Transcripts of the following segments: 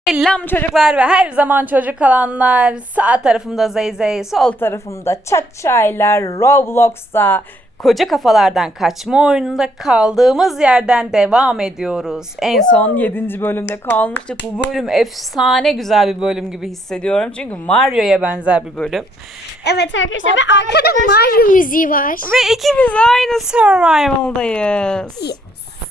Selam çocuklar ve her zaman çocuk kalanlar. Sağ tarafımda Zeyzey, sol tarafımda Çatçaylar, Roblox'ta koca kafalardan kaçma oyununda kaldığımız yerden devam ediyoruz. En son 7. bölümde kalmıştık. Bu bölüm efsane güzel bir bölüm gibi hissediyorum. Çünkü Mario'ya benzer bir bölüm. Evet arkadaşlar ve arkada Mario müziği var. Ve ikimiz aynı survival'dayız. Yes.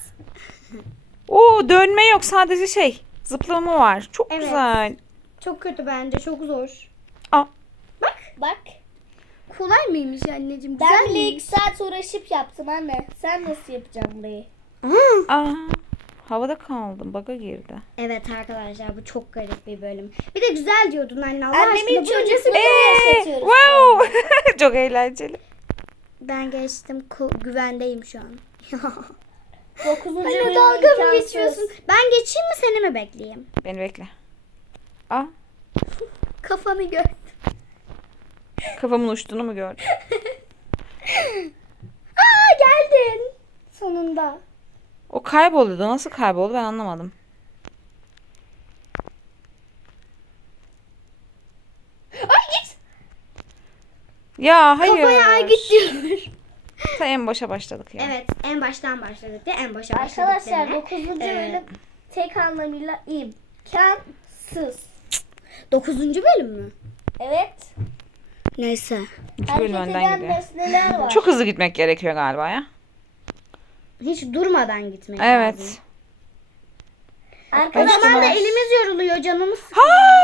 Oo, dönme yok, sadece zıplama var. Çok Evet. güzel. Çok kötü bence, çok zor. Aa. Bak. Kolay mıymış anneciğim? Ben Güzel bile miymiş? 2 saat uğraşıp yaptım anne. Sen nasıl yapacaksın burayı? Aa, havada kaldım. Bug'a girdi. Evet arkadaşlar, bu çok garip bir bölüm. Bir de güzel diyordun anne, Allah Annemin aşkına. Bu öncesi çocukluğunu yaşatıyoruz. Wow. Çok eğlenceli. Ben geçtim, güvendeyim şu an. 9. Anne bölüm dalga mı imkansız. geçiyorsun? Ben geçeyim mi, seni mi bekleyeyim? Beni bekle. Aa, Kafanı gör. kafamın uçtuğunu mu gördün? Aa, geldin. Sonunda. O kayboluyordu. Nasıl kayboldu ben anlamadım. Ay git. Ya hayır. Kafaya git diyor. Ta en başa başladık ya. Evet, en baştan başladık de en başa başladık. Arkadaşlar deme. 9. Ee, bölüm tek anlamıyla imkansız. 9. bölüm mü? Evet. Neyse. İki bölüm Hareket önden eden gidiyor. nesneler var. Çok hızlı gitmek gerekiyor galiba ya. Hiç durmadan gitmek Evet. lazım. O Arkadaşlar zaman da elimiz yoruluyor, canımız. Ha!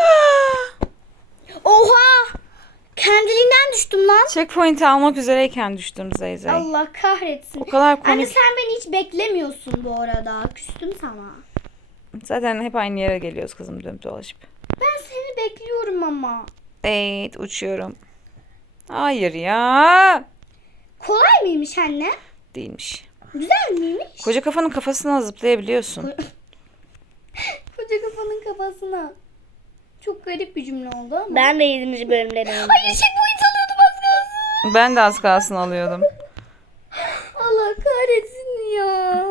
Oha! Kendiliğinden düştüm lan. Checkpoint'i almak üzereyken düştüm Zeyzey. Allah kahretsin. O kadar Anne komik. sen beni hiç beklemiyorsun bu arada. Küstüm sana. Zaten hep aynı yere geliyoruz kızım, dönüp dolaşıp. Ben seni bekliyorum ama. Evet, uçuyorum. Hayır ya. Kolay mıymış anne? Değilmiş. Güzel miymiş? Koca kafanın kafasına zıplayabiliyorsun. Koca kafanın kafasına. Çok garip bir cümle oldu ama. ben de 7. bölümden öldüm. Hayır, checkpoint alıyordum az kalsın. Ben de az kalsın alıyordum. Allah kahretsin ya.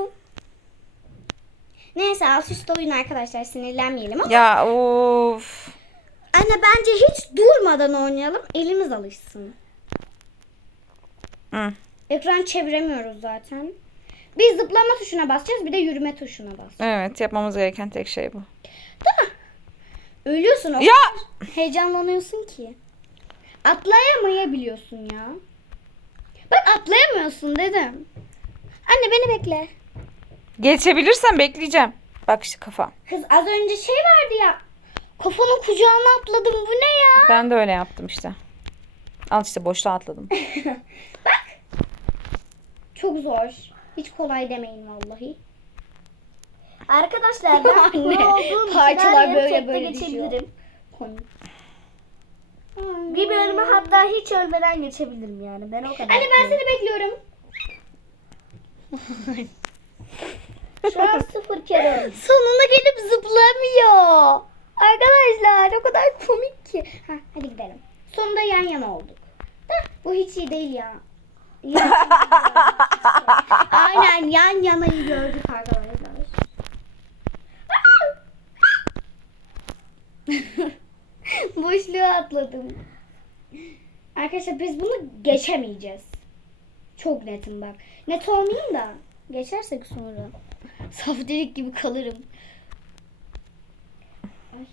Neyse, alt üst oyun arkadaşlar, sinirlenmeyelim ama. Ya of. Anne bence hiç durmadan oynayalım. Elimiz alışsın. Hı. Ekran çeviremiyoruz zaten. Bir zıplama tuşuna basacağız, bir de yürüme tuşuna basacağız. Evet, yapmamız gereken tek şey bu. Ölüyorsun o Ya! heyecanlanıyorsun ki. Atlayamayabiliyorsun ya. Bak, atlayamıyorsun dedim. Anne beni bekle. Geçebilirsen bekleyeceğim. Bak işte kafa. Kız az önce şey vardı ya. Kafanın kucağına atladım, bu ne ya? Ben de öyle yaptım işte. Al işte, boşluğa atladım. Çok zor. Hiç kolay demeyin vallahi. Arkadaşlar ben Anne, pro olduğum için parçalar her böyle yeri böyle tekte düşüyor. geçebilirim. Komik. Bir bölüme hatta hiç ölmeden geçebilirim yani. Ben o kadar. Anne ben seni bekliyorum. Şu an 0 kere öldüm. Sonunda gelip zıplamıyor. Arkadaşlar o kadar komik ki. Hadi gidelim. Sonunda yan yana olduk. Da, bu hiç iyi değil ya. Aynen, yan yanayı gördük arkadaşlar. Boşluğa atladım. Arkadaşlar biz bunu geçemeyeceğiz. Çok netim bak. Net olmayayım da geçersek sonra saf delik gibi kalırım. Ay.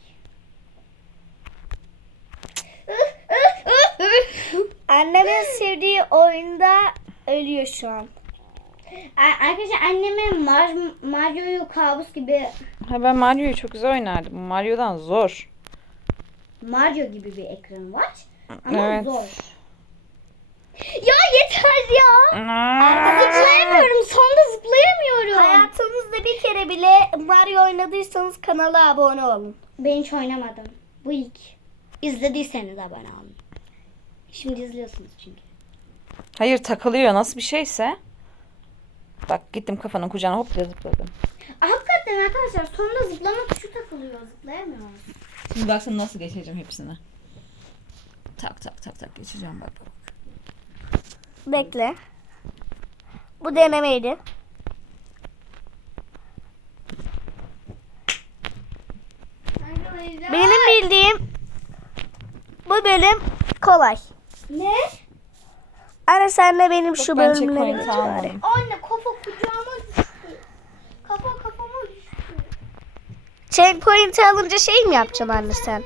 Annemin sevdiği oyunda ölüyor şu an. Arkadaşlar anneme Mario'yu kabus gibi, Ha, ben Mario'yu çok güzel oynardım. Mario'dan zor. Mario gibi bir ekran var ama Evet. zor. Ya yeter ya. Aa! Zıplayamıyorum. Sonda zıplayamıyorum. Hayatınızda bir kere bile Mario oynadıysanız kanala abone olun. Ben hiç oynamadım. Bu ilk. İzlediyseniz abone olun. Şimdi izliyorsunuz çünkü. Hayır, takılıyor, nasıl bir şeyse. Bak, gittim kafanın kucağına hop diye zıpladım. Hakikaten arkadaşlar, sonunda zıplama tuşu takılıyor. Zıplayamıyoruz. Şimdi baksana nasıl geçeceğim hepsini. Tak tak tak tak geçeceğim, bak bak. Bekle. Bu denemeydi. Arkadaşlar Benim bildiğim bu bölüm kolay. Ne? Anne sen de benim şu Ben bölümleri checkpoint almadım. Anne kafa kucağıma düştü. Kafama düştü. Checkpoint'i alınca şey mi yapacaksın anne sen?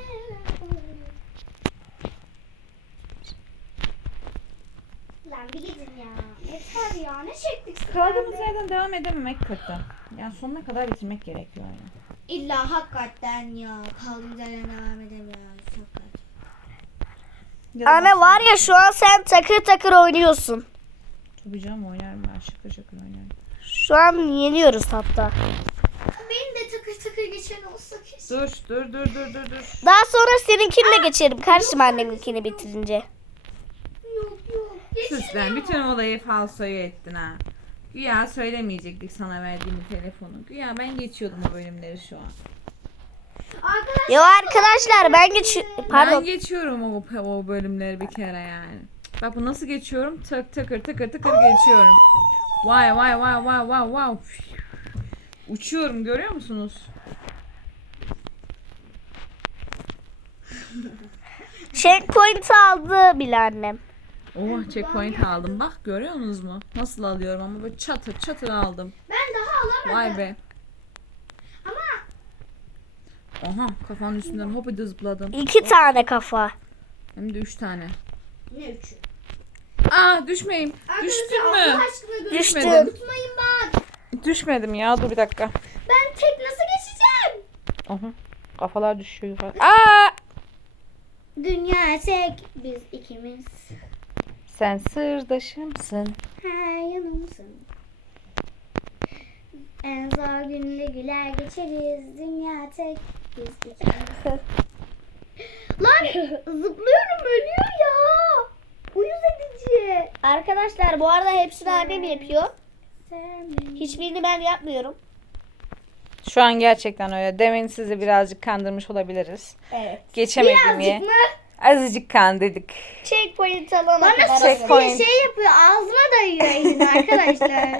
Lan bir gidin ya. Yeter ya. Ne çektik Kaldığımız yerden devam edememek kötü. Yani sonuna kadar bitirmek gerekiyor yani. İlla hakikaten ya. Kaldığımız yerden devam edemiyoruz. Çok kötü. Ya da Anne var ya şu an sen takır takır oynuyorsun. tabii canım oynarım ben şakır şakır oynarım. Şu an yeniyoruz hatta. Benim de takır takır geçen olsa keşke. Dur. Daha sonra seninkini de geçerim. Karşım anneminkini bitirince. Yok. Süslen bütün olayı falsoyu ettin ha. Güya söylemeyecektik sana verdiğim telefonu. Güya ben geçiyordum o bölümleri şu an. Arkadaşlar Ya arkadaşlar ben Ben pardon. geçiyorum o bölümleri bir kere yani. Bak bu nasıl geçiyorum? Tıkır geçiyorum. Vay. Uçuyorum görüyor musunuz? Checkpoint aldı bile annem. Oh checkpoint aldım bak görüyor musunuz mu? Nasıl alıyorum ama böyle çatır aldım. ben daha alamadım. Vay be. Ama Aha kafanın üstünden hop zıpladım. 2 tane kafa. Hem de 3 tane. ne üçü? Aa düşmeyeyim. Düştün Allah mü? aşkına gözünü Düştüm. tutmayın bak. Düşmedim ya dur bir dakika. Ben tek nasıl geçeceğim? Aha kafalar düşüyor. Aa! Dünya tek biz ikimiz. Sen sırdaşımsın. Her yanımsın. En zor günde güler geçeriz. Dünya tek biz ikimiz. Lan zıplıyorum ölüyor ya. Uyuz edici. Arkadaşlar bu arada hepsini annem yapıyor. Sen Hiçbirini ben yapmıyorum. Şu an gerçekten öyle. Demin sizi birazcık kandırmış olabiliriz. Evet. Geçemedim birazcık ya. mı? Azıcık kandırdık. Checkpoint alana Bana kadar sus diye Checkpoint. şey yapıyor. Ağzıma dayıyor elini arkadaşlar.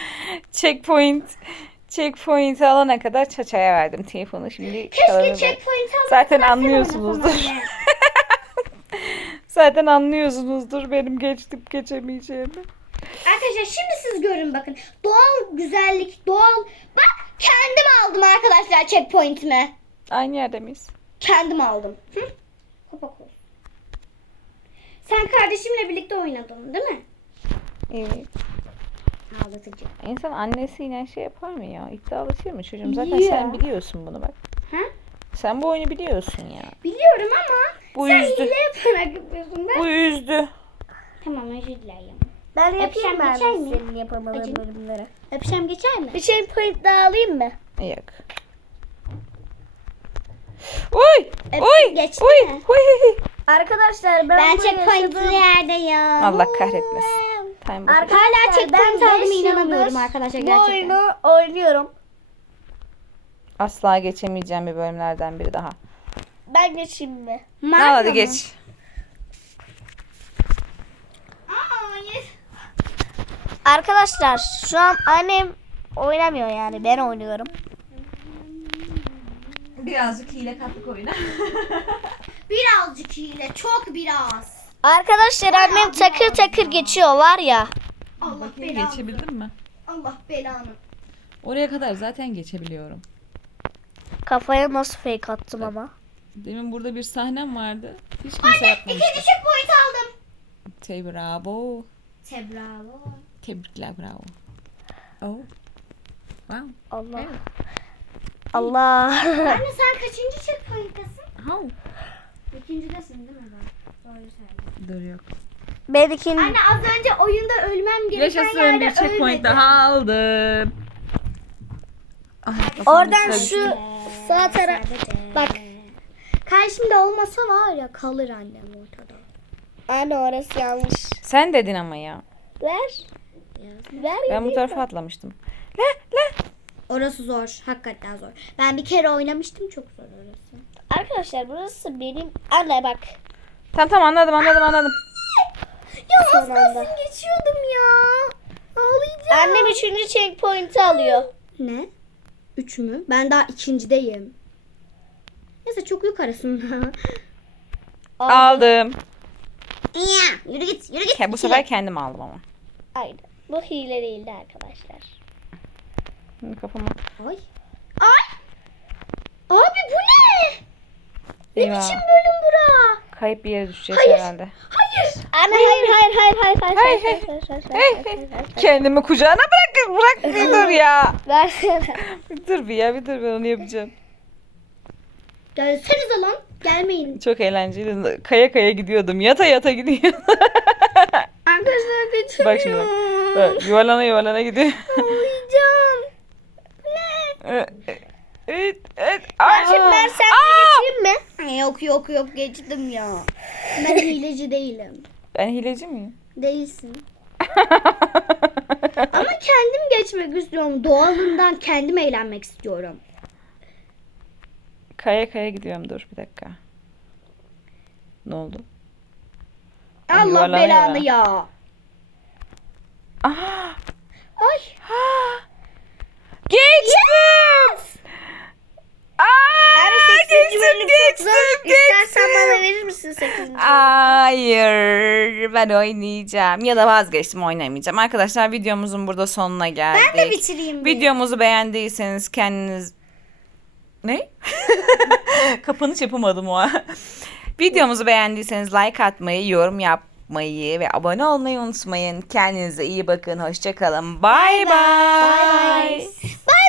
Checkpoint alana kadar çaçaya verdim telefonu. Şimdi Keşke kalanı ver. checkpoint almak Zaten versene anlıyorsunuzdur. bana falan. Zaten anlıyorsunuzdur benim geçemeyeceğimi. Arkadaşlar şimdi siz görün bakın. Doğal güzellik, doğal. Bak kendim aldım arkadaşlar checkpoint'imi. Aynı yerde miyiz? Kendim aldım. Hı? Kapak ol. Sen kardeşimle birlikte oynadın değil mi? Evet. Ağlatıcı. İnsan annesiyle şey yapar mı ya? İddialaşır mı çocuğum? Zaten Ya. sen biliyorsun bunu bak. Ha? Sen bu oyunu biliyorsun ya. Biliyorum ama Bu sen üzdü. hile yaparak yapıyorsun. Ben... Bu üzdü. Tamam özür dilerim. Ben Öpsem yapayım ben geçer mi? senin yapamadığın Acın. bölümleri. Öpüşem geçer mi? Bir checkpoint daha alayım mı? Yok. Oy! Oy! geçti Oy! mi? Oy! Arkadaşlar Ben bu checkpoint'li yaşadığım- yerdeyim. Allah kahretmesin. Time bozuldu. Arkadaşlar, Hala checkpoint ben aldığıma 5 inanamıyorum yıldır arkadaşlar Bu gerçekten. oyunu oynuyorum. Asla geçemeyeceğim bir bölümlerden biri daha. Ben geçeyim mi? Al Mario hadi mu? geç. Aa, yes. Arkadaşlar şu an annem oynamıyor yani ben oynuyorum. Birazcık hile kattık oyuna. Birazcık hile, çok biraz. Arkadaşlar annem takır takır geçiyor var ya. Allah Bakayım belanı. geçebildin mi? Allah belanı. Oraya kadar zaten geçebiliyorum. Kafaya nasıl fake attım ama. Demin burada bir sahnem vardı. Hiç kimse yapmamıştı. İkinci checkpoint aldım. Bravo. Bravo. Tebrikler bravo. Oh. Wow. Allah. Evet. Allah. Anne sen kaçıncı checkpoint'tasın? How? İkincidesin değil mi ben? Doğru söyledin. Dur yok. Ben ikinci. Anne az önce oyunda ölmem gereken Yaşasın yerde bir checkpoint ölmedim. daha aldım. Ay, kafamın Oradan üstüne şu düştü. sağ taraf. Bak. Karşımda olmasa var ya kalır annem ortada. Anne orası yanlış. Sen dedin ama ya. Ver. Ver. Ben bu tarafa atlamıştım. Orası zor. Hakikaten zor. Ben bir kere oynamıştım çok zor orası. Arkadaşlar burası benim. Anne bak. Tamam anladım. Ya Son az anda. kalsın geçiyordum ya. Ağlayacağım. Annem 3. checkpoint'i alıyor. Ne? 3 mü? Ben daha ikincideyim. Neyse Arkadaşlar çok yukarısında. Aldım. Ya, yürü git, yürü git. Bu sefer kendim aldım ama. Aynen. Bu hile değildi arkadaşlar. Kafama. Ay. Ay. Abi bu ne? Ne Eyvah. biçim bölüm bura? Kayıp bir yere düşeceğiz Hayır. herhalde. Hayır. Anne hayır. Kendimi kucağına bırak bir dur ya. Versene. Bir dur ben onu yapacağım. Gelsenize lan. Gelmeyin. Çok eğlenceli. Kaya kaya gidiyordum. Yata yata gidiyordum. Arkadaşlar geçemiyorum. Bak şimdi bak. Böyle yuvarlana gidiyor. Ağlayacağım. Evet. Şimdi ben seninle geçeyim mi? Yok geçtim ya. Ben hileci değilim. Ben hileci miyim? Değilsin. Ama kendim geçmek istiyorum. Doğalından kendim eğlenmek istiyorum. Kaya kaya gidiyorum. Dur bir dakika. Ne oldu? Allah Yuvarlana belanı yuvarlana. ya. Aa, Ay. geçtim. Abi 8. bölüm çok zor. İstersen bana geçtim. verir misin 8. Hayır, ben oynayacağım ya da vazgeçtim, oynamayacağım. Arkadaşlar videomuzun burada sonuna geldik. Ben de bitireyim. Videomuzu beğendiyseniz kendiniz... Ne? Kapanış yapamadım o an. Videomuzu beğendiyseniz like atmayı, yorum yapmayı ve abone olmayı unutmayın. Kendinize iyi bakın. Hoşça kalın. Bye bye. Bye bye.